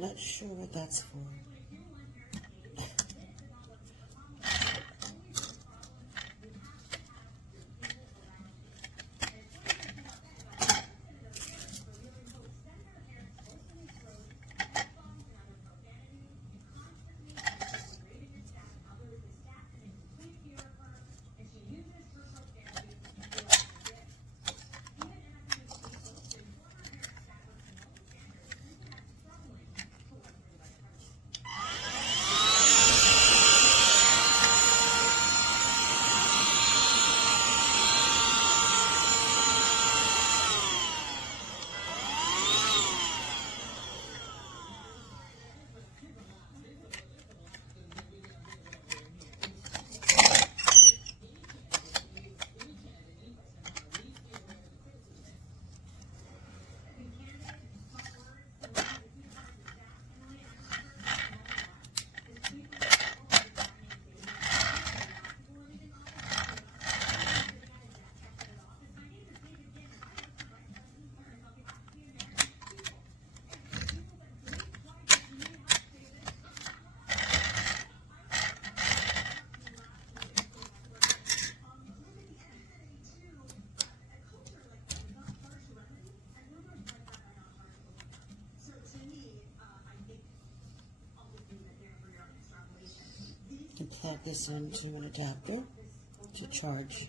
Not sure what that's for. And plug this into an adapter to charge.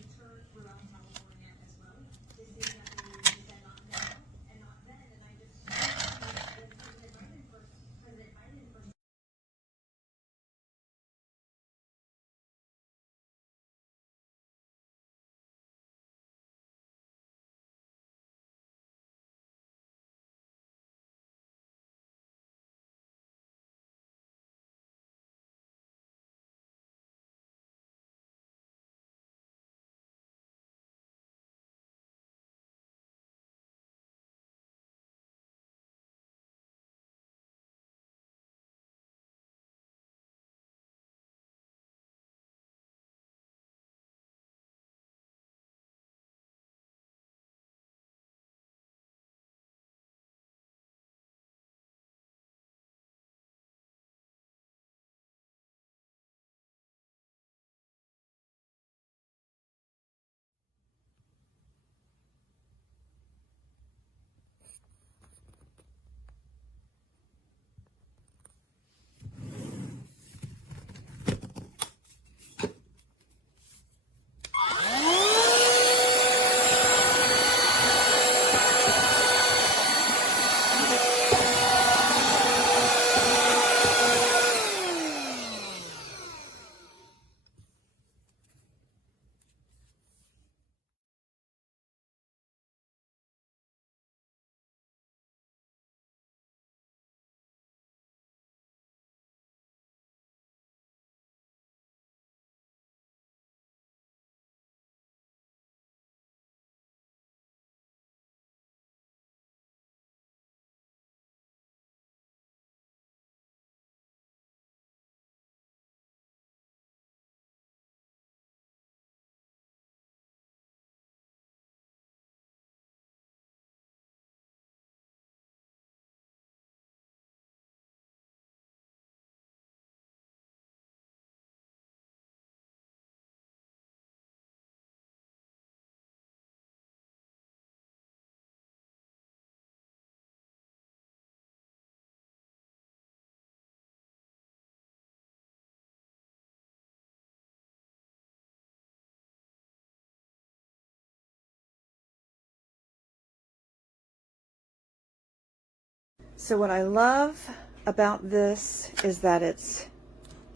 So what I love about this is that it's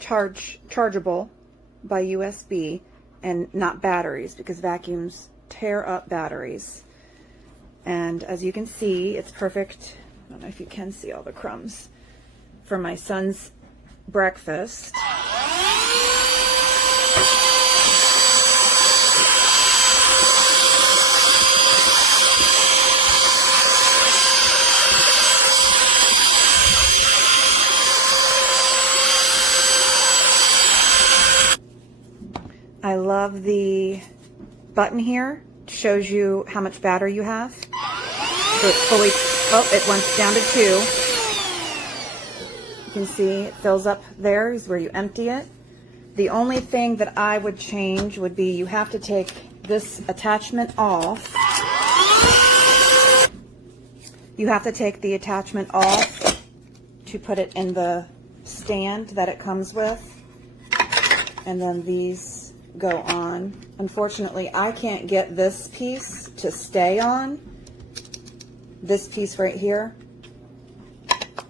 chargeable by USB and not batteries, because vacuums tear up batteries. And as you can see, it's perfect. I don't know if you can see all the crumbs for my son's breakfast. I love the button here. It shows you how much battery you have. So it's fully, oh, it went down to 2. can see it fills up. There is where you empty it. The only thing that I would change would be you have to take this attachment off. You have to take the attachment off to put it in the stand that it comes with. And then these go on. Unfortunately, I can't get this piece to stay on. This piece right here.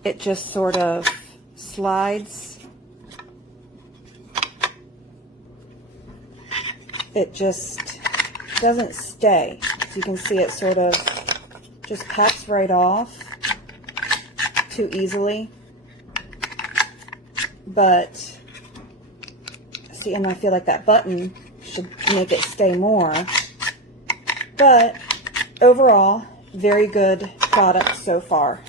It just sort of slides. It just doesn't stay. So you can see it sort of just pops right off too easily. But see, and I feel like that button should make it stay more. But overall, very good product so far.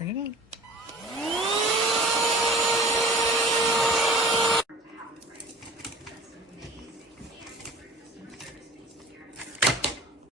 Turn it on.